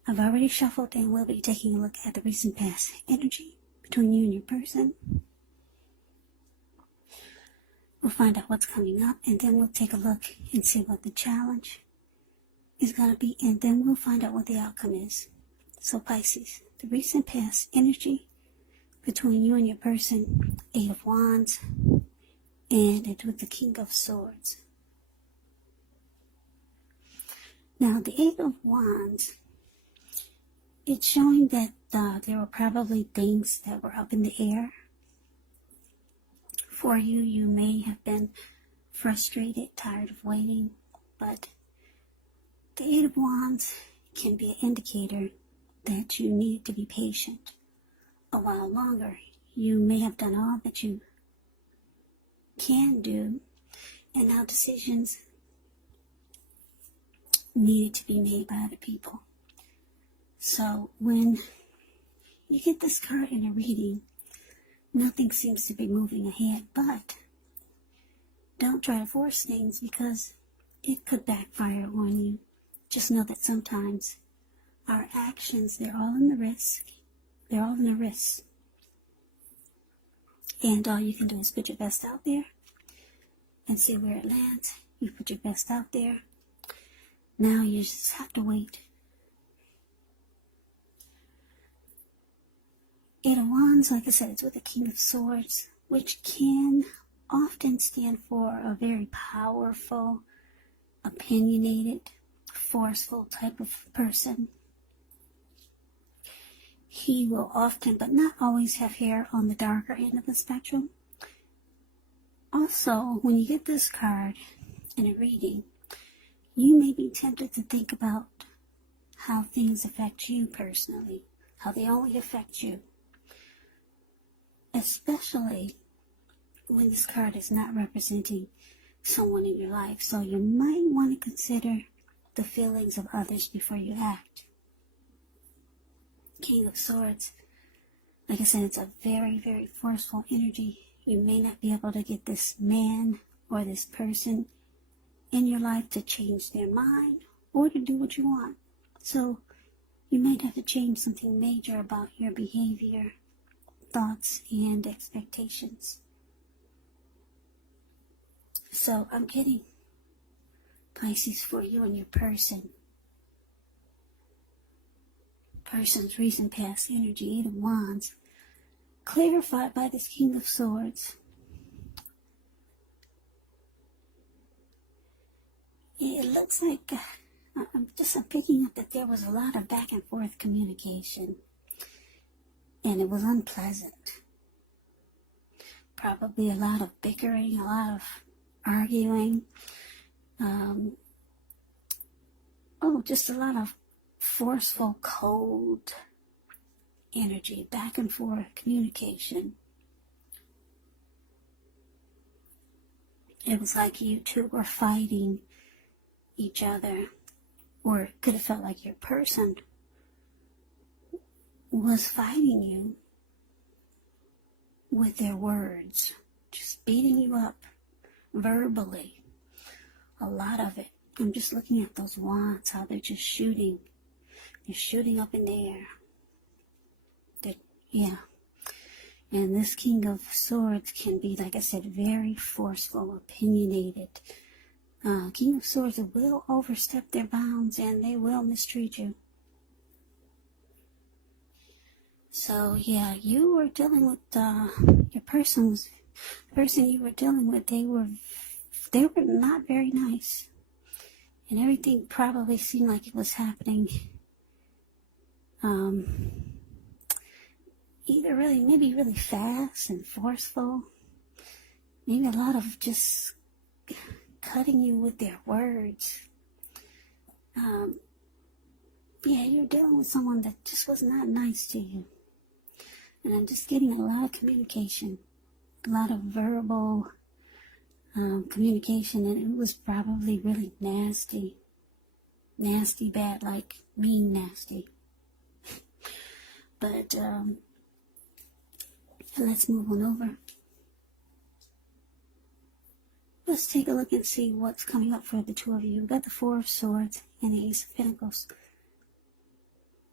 I've already shuffled and we'll be taking a look at the recent past energy between you and your person. We'll find out what's coming up, and then we'll take a look and see what the challenge is going to be, and then we'll find out what the outcome is. So Pisces, the recent past energy between you and your person, 8 of Wands, and it's with the King of Swords. Now, the 8 of Wands, it's showing that there were probably things that were up in the air. For you, you may have been frustrated, tired of waiting, but the 8 of Wands can be an indicator that you need to be patient a while longer. You may have done all that you can do, and now decisions needed to be made by other people. So when you get this card in a reading, nothing seems to be moving ahead, but don't try to force things because it could backfire on you. Just know that sometimes our actions, they're all in the risk. They're all in the risk. And all you can do is put your best out there and see where it lands. You put your best out there. Now you just have to wait. 8 of Wands, like I said, it's with the King of Swords, which can often stand for a very powerful, opinionated, forceful type of person. He will often, but not always, have hair on the darker end of the spectrum. Also, when you get this card in a reading, you may be tempted to think about how things affect you personally, how they only affect you. Especially when this card is not representing someone in your life. So you might want to consider the feelings of others before you act. King of Swords, like I said, it's a very, very forceful energy. You may not be able to get this man or this person in your life to change their mind or to do what you want. So you might have to change something major about your behavior, thoughts, and expectations. So I'm getting, Pisces, for you and your person's recent past energy, 8 of Wands, clarified by this King of Swords. It looks like I'm picking up that there was a lot of back and forth communication, and it was unpleasant. Probably a lot of bickering, a lot of arguing. Just a lot of forceful, cold energy, back and forth communication. It was like you two were fighting each other, or it could have felt like your person was fighting you with their words, just beating you up verbally. A lot of it. I'm just looking at those wands, how they're just shooting. They're shooting up in the air. And this King of Swords can be, like I said, very forceful, opinionated. King of Swords will overstep their bounds and they will mistreat you. So yeah, you were dealing with the person you were dealing with. They were not very nice, and everything probably seemed like it was happening. Either maybe really fast and forceful. Maybe a lot of just cutting you with their words. You're dealing with someone that just was not nice to you. And I'm just getting a lot of communication, a lot of verbal communication, and it was probably really nasty, bad, like mean nasty. But let's move on over. Let's take a look and see what's coming up for the two of you. We've got the 4 of Swords and the Ace of Pentacles.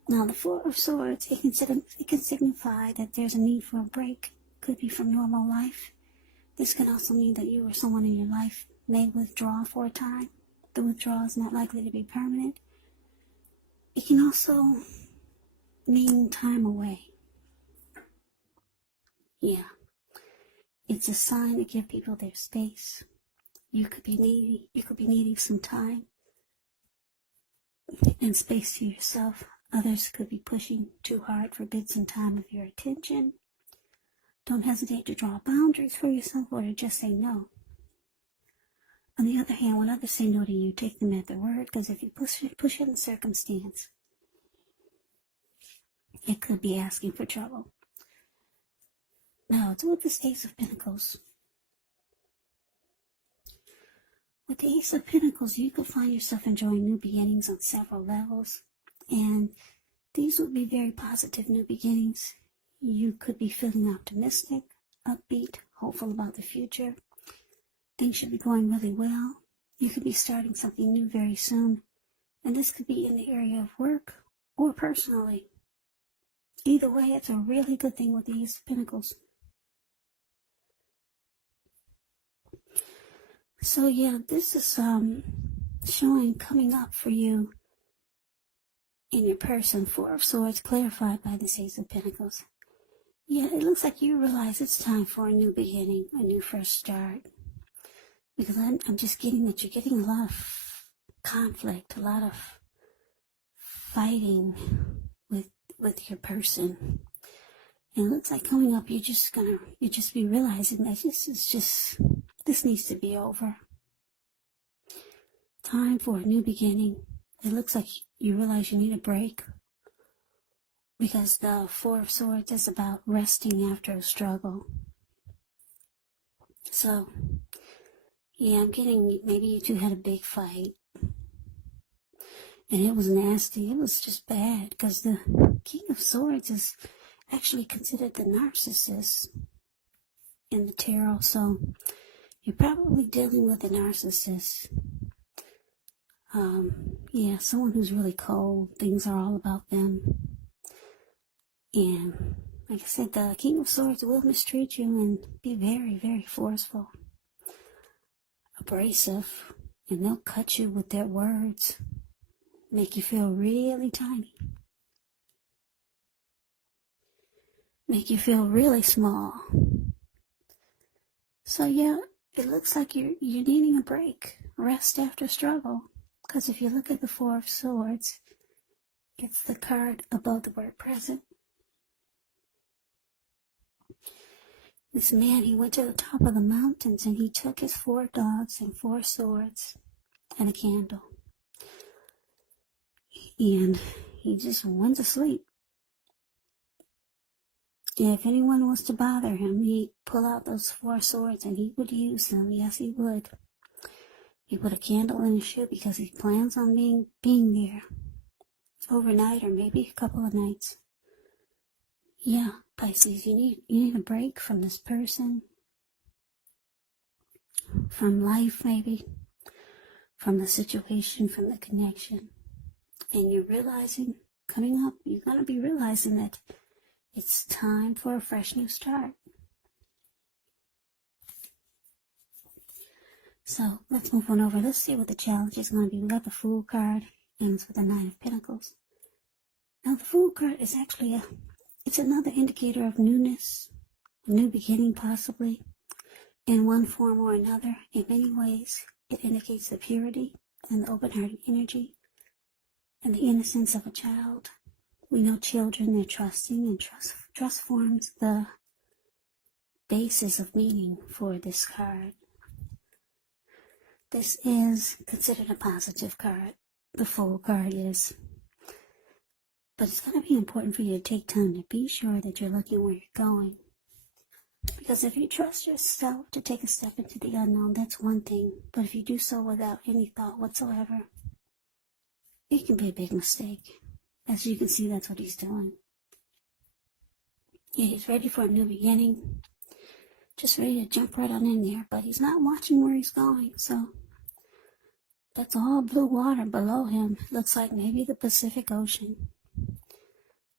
Now, the Four of Swords, it can signify that there's a need for a break. Could be from normal life. This can also mean that you or someone in your life may withdraw for a time. The withdrawal is not likely to be permanent. It can also mean time away. Yeah. It's a sign to give people their space. You could be needing some time and space to yourself. Others could be pushing too hard for bits and time of your attention. Don't hesitate to draw boundaries for yourself or to just say no. On the other hand, when others say no to you, take them at their word, because if you push in the circumstance, it could be asking for trouble. Now, it's with this Ace of Pentacles. With the Ace of Pentacles, you could find yourself enjoying new beginnings on several levels, and these would be very positive new beginnings. You could be feeling optimistic, upbeat, hopeful about the future. Things should be going really well. You could be starting something new very soon, and this could be in the area of work or personally. Either way, it's a really good thing with the Ace of Pentacles. So yeah, this is showing coming up for you in your person. Four of Swords clarified by this Ace of Pentacles. Yeah, it looks like you realize it's time for a new beginning, a new fresh start. Because I'm just getting that you're getting a lot of conflict, a lot of fighting with your person. And it looks like coming up, you just be realizing that this needs to be over. Time for a new beginning. It looks like you realize you need a break. Because the Four of Swords is about resting after a struggle. So, yeah, I'm getting, maybe you two had a big fight. And it was nasty. It was just bad. Because the King of Swords is actually considered the narcissist in the tarot. So, you're probably dealing with a narcissist. Yeah, someone who's really cold. Things are all about them. And like I said, the King of Swords will mistreat you and be very, very forceful, abrasive, and they'll cut you with their words, make you feel really tiny, make you feel really small. So yeah, it looks like you're needing a break, rest after struggle, because if you look at the Four of Swords, it's the card above the word present. This man, he went to the top of the mountains and he took his 4 dogs and 4 swords and a candle. And he just went to sleep. And if anyone was to bother him, he'd pull out those 4 swords and he would use them. Yes, he would. He put a candle in his shoe because he plans on being there overnight or maybe a couple of nights. Yeah, Pisces, you need a break from this person, from life maybe, from the situation, from the connection. And you're realizing, coming up, you're going to be realizing that it's time for a fresh new start. So let's move on over. Let's see what the challenge is going to be. We got the Fool card, ends with the Nine of Pentacles. Now the Fool card is actually it's another indicator of newness, a new beginning possibly, in one form or another. In many ways, it indicates the purity and the open-hearted energy and the innocence of a child. We know children, they're trusting, and trust forms the basis of meaning for this card. This is considered a positive card. The Fool card is. But it's going to be important for you to take time to be sure that you're looking where you're going. Because if you trust yourself to take a step into the unknown, that's one thing. But if you do so without any thought whatsoever, it can be a big mistake. As you can see, that's what he's doing. Yeah, he's ready for a new beginning. Just ready to jump right on in there. But he's not watching where he's going. So that's all blue water below him. Looks like maybe the Pacific Ocean.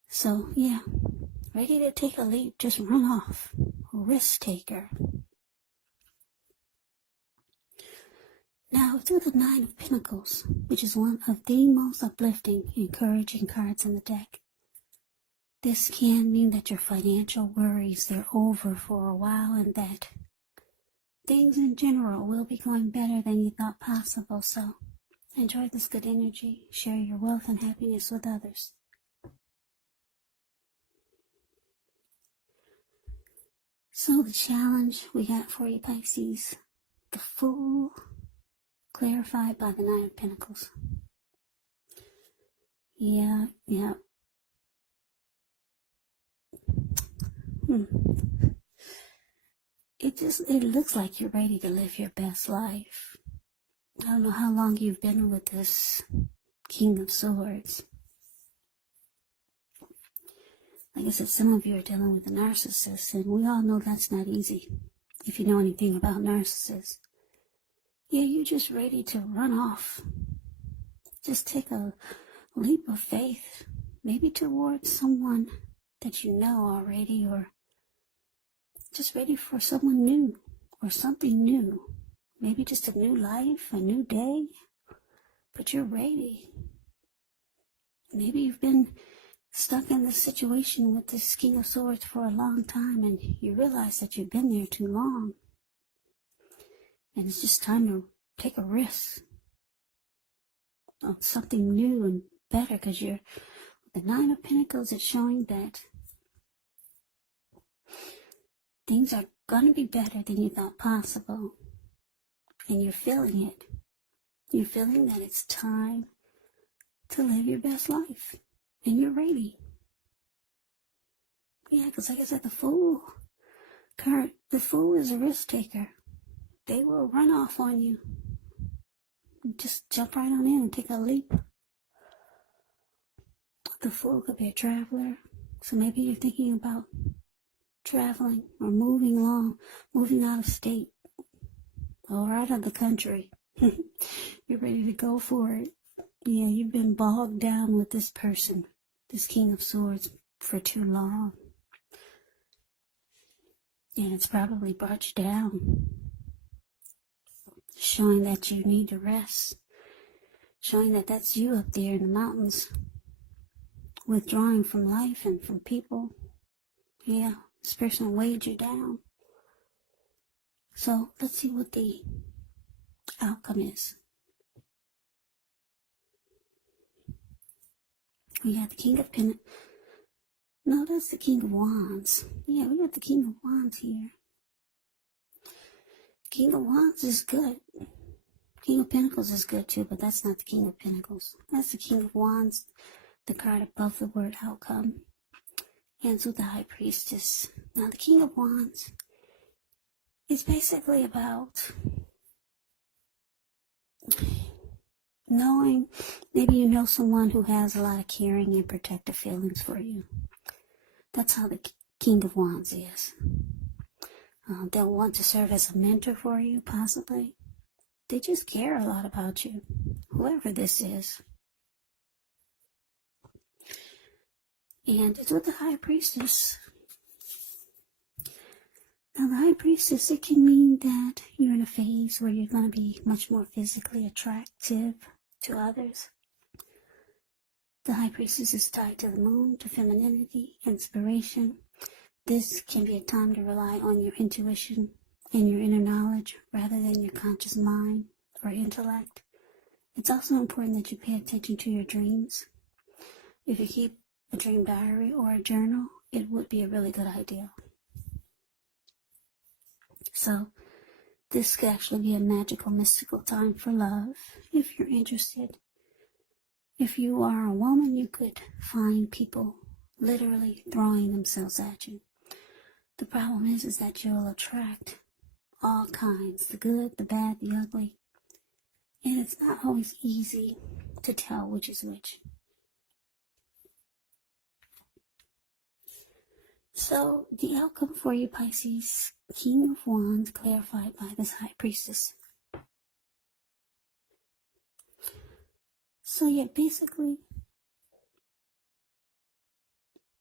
So, yeah, ready to take a leap, just run off. Risk taker. Now, through the Nine of Pentacles, which is one of the most uplifting, encouraging cards in the deck. This can mean that your financial worries, they're over for a while, and that things in general will be going better than you thought possible. So, enjoy this good energy. Share your wealth and happiness with others. So the challenge we got for you, Pisces, the Fool, clarified by the Nine of Pentacles. Yeah. It looks like you're ready to live your best life. I don't know how long you've been with this King of Swords. Like I said, some of you are dealing with a narcissist, and we all know that's not easy. If you know anything about narcissists. Yeah, you're just ready to run off. Just take a leap of faith, maybe towards someone that you know already, or just ready for someone new, or something new. Maybe just a new life, a new day, but you're ready. Maybe you've been stuck in this situation with this King of Swords for a long time, and you realize that you've been there too long. And it's just time to take a risk on something new and better, because you're the Nine of Pentacles is showing that things are going to be better than you thought possible. And you're feeling it. You're feeling that it's time to live your best life. And you're ready. Yeah, because like I said, the Fool card, the Fool is a risk taker. They will run off on you. Just jump right on in and take a leap. The Fool could be a traveler. So maybe you're thinking about traveling or moving along, moving out of state or out of the country. You're ready to go for it. Yeah, you've been bogged down with this person, this King of Swords, for too long. And it's probably brought you down. Showing that you need to rest. Showing that that's you up there in the mountains. Withdrawing from life and from people. Yeah, this person weighed you down. So let's see what the outcome is. We got the King of Pentacles. No, that's the King of Wands. Yeah, we got the King of Wands here. King of Wands is good. King of Pentacles is good too, but that's not the King of Pentacles. That's the King of Wands, the card above the word outcome. Ends with the High Priestess. Now the King of Wands is basically about knowing, maybe you know someone who has a lot of caring and protective feelings for you. That's how the King of Wands is. They'll want to serve as a mentor for you, possibly. They just care a lot about you, whoever this is. And it's with the High Priestess. Now, the High Priestess, it can mean that you're in a phase where you're going to be much more physically attractive to others. The High Priestess is tied to the moon, to femininity, inspiration. This can be a time to rely on your intuition and your inner knowledge rather than your conscious mind or intellect. It's also important that you pay attention to your dreams. If you keep a dream diary or a journal, it would be a really good idea. So, this could actually be a magical, mystical time for love, if you're interested. If you are a woman, you could find people literally throwing themselves at you. The problem is that you'll attract all kinds, the good, the bad, the ugly. And it's not always easy to tell which is which. So, the outcome for you, Pisces, King of Wands, clarified by this High Priestess. So, yeah, basically,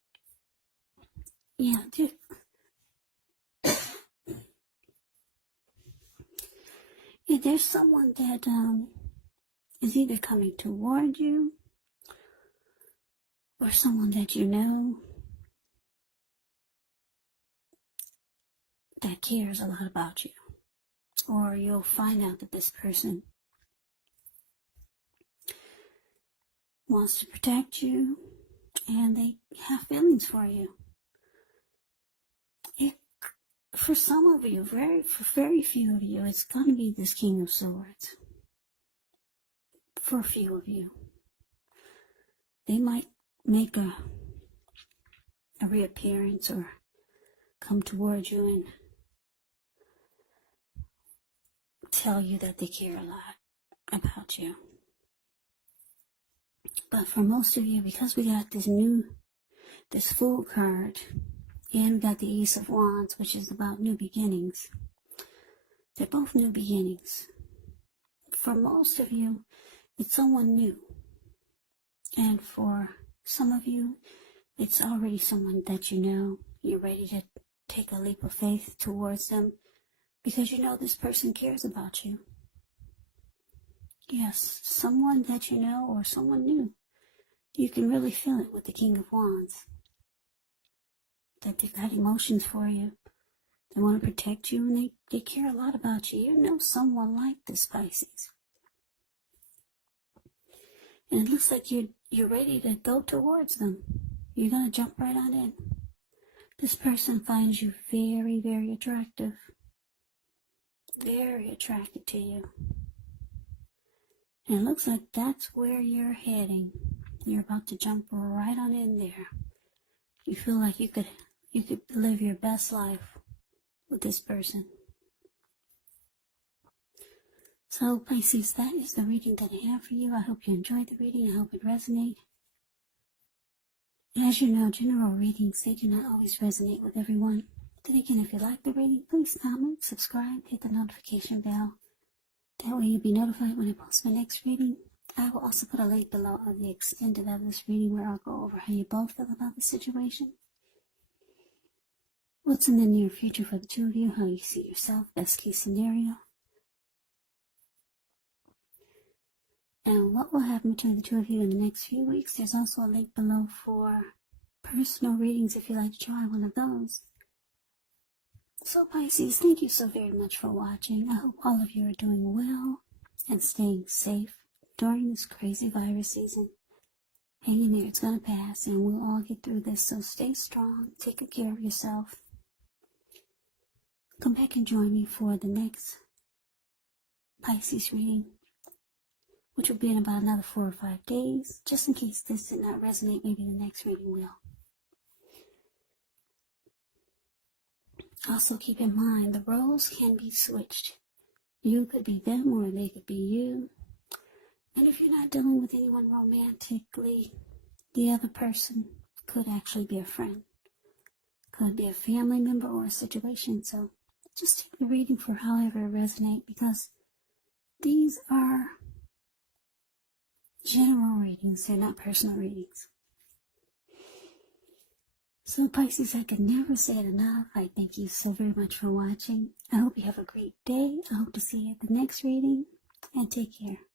yeah, there's someone that is either coming toward you or someone that you know that cares a lot about you. Or you'll find out that this person wants to protect you and they have feelings for you. For some of you, for very few of you, it's going to be this King of Swords. For a few of you, they might make a reappearance or come towards you and tell you that they care a lot about you. But for most of you, because we got this Fool card, and we got the Ace of Wands, which is about new beginnings. They're both new beginnings. For most of you, it's someone new. And for some of you, it's already someone that you know. You're ready to take a leap of faith towards them because you know this person cares about you. Yes, someone that you know or someone new. You can really feel it with the King of Wands. That they've got emotions for you. They want to protect you and they care a lot about you. You know someone like this, Pisces. And it looks like you're ready to go towards them. You're going to jump right on in. This person finds you very, very attractive. Very attracted to you. And it looks like that's where you're heading. You're about to jump right on in there. You feel like you could live your best life with this person. So Pisces, that is the reading that I have for you. I hope you enjoyed the reading. I hope it resonated. As you know, general readings, they do not always resonate with everyone. Then again, if you like the reading, please comment, subscribe, hit the notification bell. That way you'll be notified when I post my next reading. I will also put a link below of the extended of this reading where I'll go over how you both feel about the situation. What's in the near future for the two of you, how you see yourself, best case scenario. And what will happen between the two of you in the next few weeks. There's also a link below for personal readings if you'd like to try one of those. So Pisces, thank you so very much for watching. I hope all of you are doing well and staying safe during this crazy virus season. Hang in there, it's going to pass and we'll all get through this. So stay strong, take good care of yourself. Come back and join me for the next Pisces reading, which will be in about another 4 or 5 days. Just in case this did not resonate, maybe the next reading will. Also keep in mind, the roles can be switched. You could be them or they could be you. And if you're not dealing with anyone romantically, the other person could actually be a friend. Could be a family member or a situation. So just take the reading for however it resonates, because these are general readings. They're not personal readings. So Pisces, I could never say it enough. I thank you so very much for watching. I hope you have a great day. I hope to see you at the next reading. And take care.